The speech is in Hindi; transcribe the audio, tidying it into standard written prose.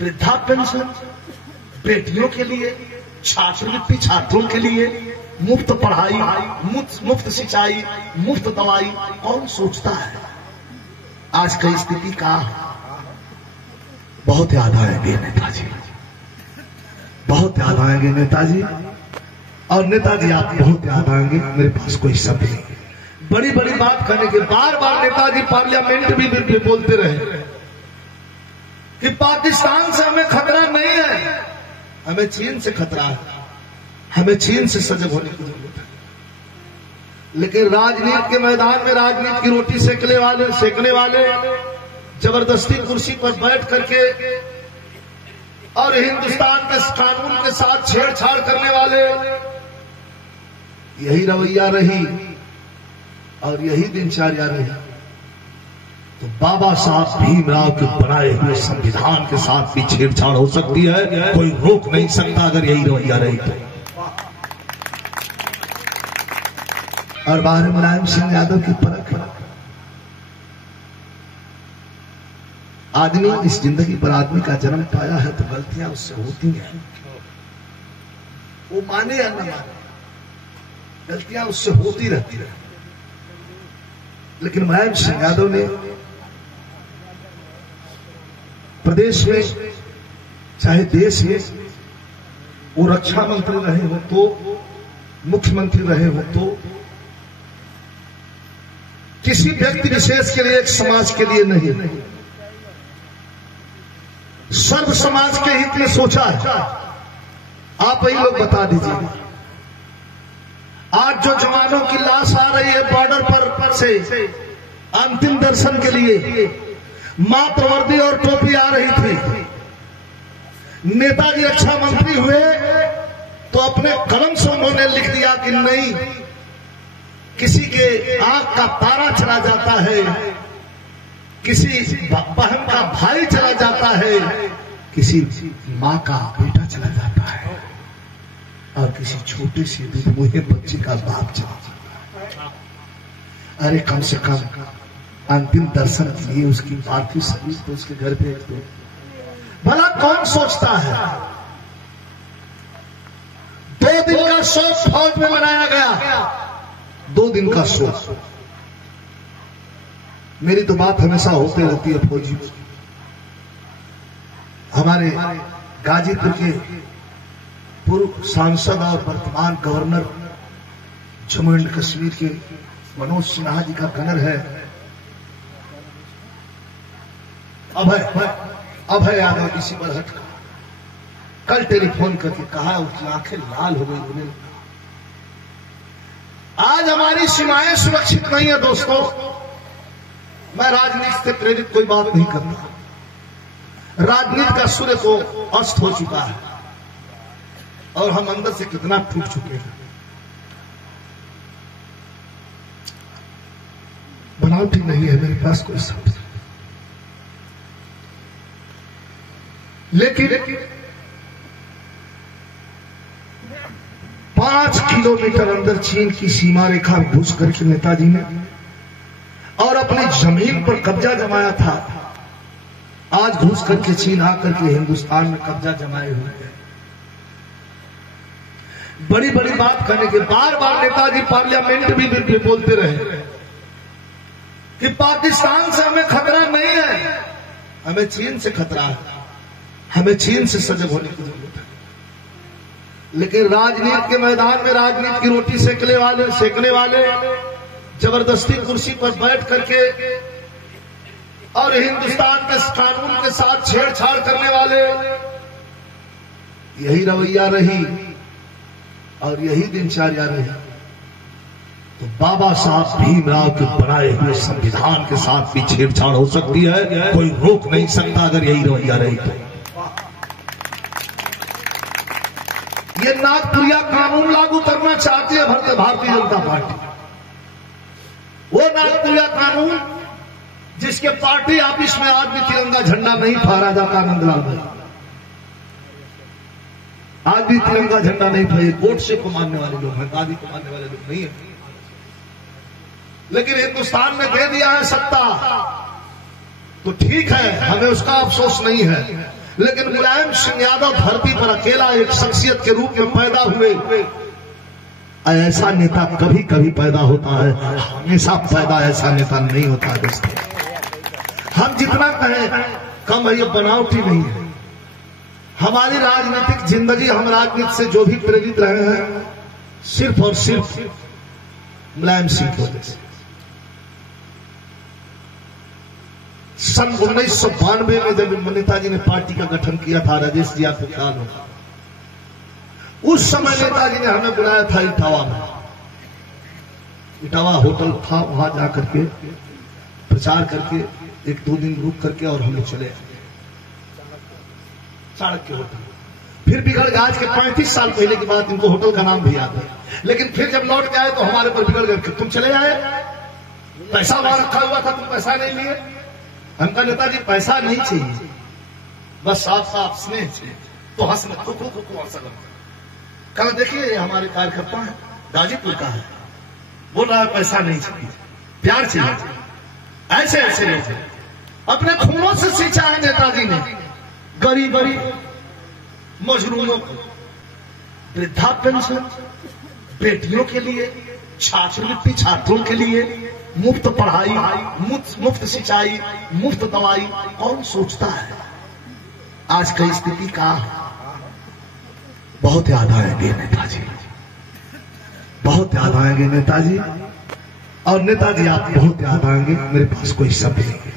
वृद्धा पेंशन बेटियों के लिए, छात्रवृत्ति छात्रों के लिए, मुफ्त पढ़ाई, मुफ्त सिंचाई, मुफ्त दवाई, कौन सोचता है? आज की स्थिति का बहुत याद आएंगे नेताजी, बहुत याद आएंगे नेताजी, और नेताजी आप बहुत याद आएंगे। मेरे पास कोई शब्द नहीं। बड़ी बड़ी बात करने के बार बार नेताजी पार्लियामेंट भी बोलते रहे कि पाकिस्तान से हमें खतरा नहीं है, हमें चीन से खतरा है, हमें चीन से सजग होने की जरूरत है। लेकिन राजनीति के मैदान में राजनीति की रोटी सेकने वाले जबरदस्ती कुर्सी पर बैठ करके और हिंदुस्तान के कानून के साथ छेड़छाड़ करने वाले, यही रवैया रही और यही दिनचर्या रही तो बाबा साहब भीमराव के बनाए हुए संविधान के साथ भी छेड़छाड़ हो सकती है, कोई रोक नहीं सकता अगर यही रवैया रही तो। और बाहर मुलायम सिंह यादव की परख है। आदमी इस जिंदगी पर आदमी का जन्म पाया है तो गलतियां उससे होती हैं, वो माने या न माने, गलतियां उससे होती रहती है। लेकिन मुलायम सिंह यादव ने प्रदेश में चाहे देश में वो रक्षा मंत्री रहे हो तो, मुख्यमंत्री रहे हो तो, किसी व्यक्ति विशेष के लिए, एक समाज के लिए नहीं, सर्व समाज के हित में सोचा है। आप ही लोग बता दीजिए, आज जो जवानों की लाश आ रही है बॉर्डर पर से अंतिम दर्शन के लिए, मात्र वर्दी और टोपी आ रही थी, नेताजी रक्षा मंत्री हुए तो अपने कलम से उन्होंने लिख दिया कि नहीं, किसी के आंख का तारा चला जाता है, किसी बहन का भाई चला जाता है, किसी माँ का बेटा चला जाता है, और किसी छोटे से दुधमुहे बच्चे का बाप चला जाता है। अरे कम से कम अंतिम दर्शन के लिए उसकी पार्थिव शरीर तो उसके घर पे एक दो, भला कौन सोचता है? 2 दिन का शोक फौज में मनाया गया, 2 दिन का शोक। मेरी तो बात हमेशा होते रहती है फौजी। हमारे गाजीपुर के पूर्व सांसद और वर्तमान गवर्नर जम्मू एंड कश्मीर के मनोज सिन्हा जी का कनर है अभय यादव इसी बरहट का। कल टेलीफोन करके कहा, उसकी आंखें लाल हो गई। आज हमारी सीमाएं सुरक्षित नहीं है दोस्तों। मैं राजनीति से प्रेरित कोई बात नहीं करता, राजनीति का सूर्य तो अस्त हो चुका है और हम अंदर से कितना टूट चुके हैं। बनावटी नहीं है मेरे पास कोई शब्द, लेकिन 5 किलोमीटर अंदर चीन की सीमा रेखा घुस करके नेताजी ने और अपनी जमीन पर कब्जा जमाया था, आज घुस करके चीन आकर के हिंदुस्तान में कब्जा जमाए हुए हैं। बड़ी बड़ी बात करने के बार बार नेताजी पार्लियामेंट भी बोलते रहे कि पाकिस्तान से हमें खतरा नहीं है, हमें चीन से खतरा है, हमें चीन से सजग होने की जरूरत है। लेकिन राजनीति के मैदान में राजनीति की रोटी सेकने वाले जबरदस्ती कुर्सी पर बैठ करके और हिंदुस्तान के कानून के साथ छेड़छाड़ करने वाले, यही रवैया रही और यही दिनचर्या रही तो बाबा साहब भीमराव के बनाए हुए संविधान के साथ भी छेड़छाड़ हो सकती है, कोई रोक नहीं सकता अगर यही रवैया रही तो। ये नागपुरिया कानून लागू करना चाहती है भारतीय जनता पार्टी। वो नागपुरिया कानून जिसके पार्टी ऑफिस में आज भी तिरंगा झंडा नहीं फहरा जाता, नंदलाल भाई, आज भी तिरंगा झंडा नहीं फहरे। गोडसे को मानने वाले लोग हैं, गांधी को मानने वाले लोग नहीं है। लेकिन हिंदुस्तान में दे दिया है सत्ता तो ठीक है, हमें उसका अफसोस नहीं है, लेकिन मुलायम सिंह यादव धरती पर अकेला एक शख्सियत के रूप में पैदा हुए। ऐसा नेता कभी कभी पैदा होता है, हमेशा पैदा ऐसा नेता नहीं होता दोस्तों। हम जितना कहें कम है, ये बनावटी नहीं है। हमारी राजनीतिक जिंदगी, हम राजनीति से जो भी प्रेरित रहे हैं सिर्फ और सिर्फ मुलायम सिंह की वजह से। सन 1992 में जब नेताजी ने पार्टी का गठन किया था, राजेश जी आपको ख्याल होगा, उस समय नेताजी ने हमें बुलाया था इटावा में। इटावा होटल था, वहां जाकर के प्रचार करके 1-2 दिन रुक करके और हम लोग चले आए चाणक्य के होटल। फिर बिगड़ गए, आज के 35 साल पहले की बात, इनको होटल का नाम भी याद है। लेकिन फिर जब लौट के आए तो हमारे पर बिगड़ गए, तुम चले आए, पैसा वहां रखा हुआ था, तुम पैसा नहीं लिए। हमका नेताजी पैसा नहीं चाहिए, बस साफ साफ स्नेह चाहिए। तो हंस में कल देखिए, ये हमारे कार्यकर्ता है, गाजीपुर का है, बोल रहा है पैसा नहीं चाहिए, प्यार चाहिए। ऐसे ऐसे लोग अपने खूनों से सींचा है नेताजी ने गरीब मजदूरों को, वृद्धा पेंशन, बेटियों के लिए, छात्रवृत्ति छात्रों के लिए, मुफ्त पढ़ाई, मुफ्त सिंचाई, मुफ्त दवाई। कौन सोचता है? आज की स्थिति कहां है? बहुत याद आएंगे नेताजी, बहुत याद आएंगे नेताजी, और नेताजी आप बहुत याद आएंगे। मेरे पास कोई शब्द नहीं है।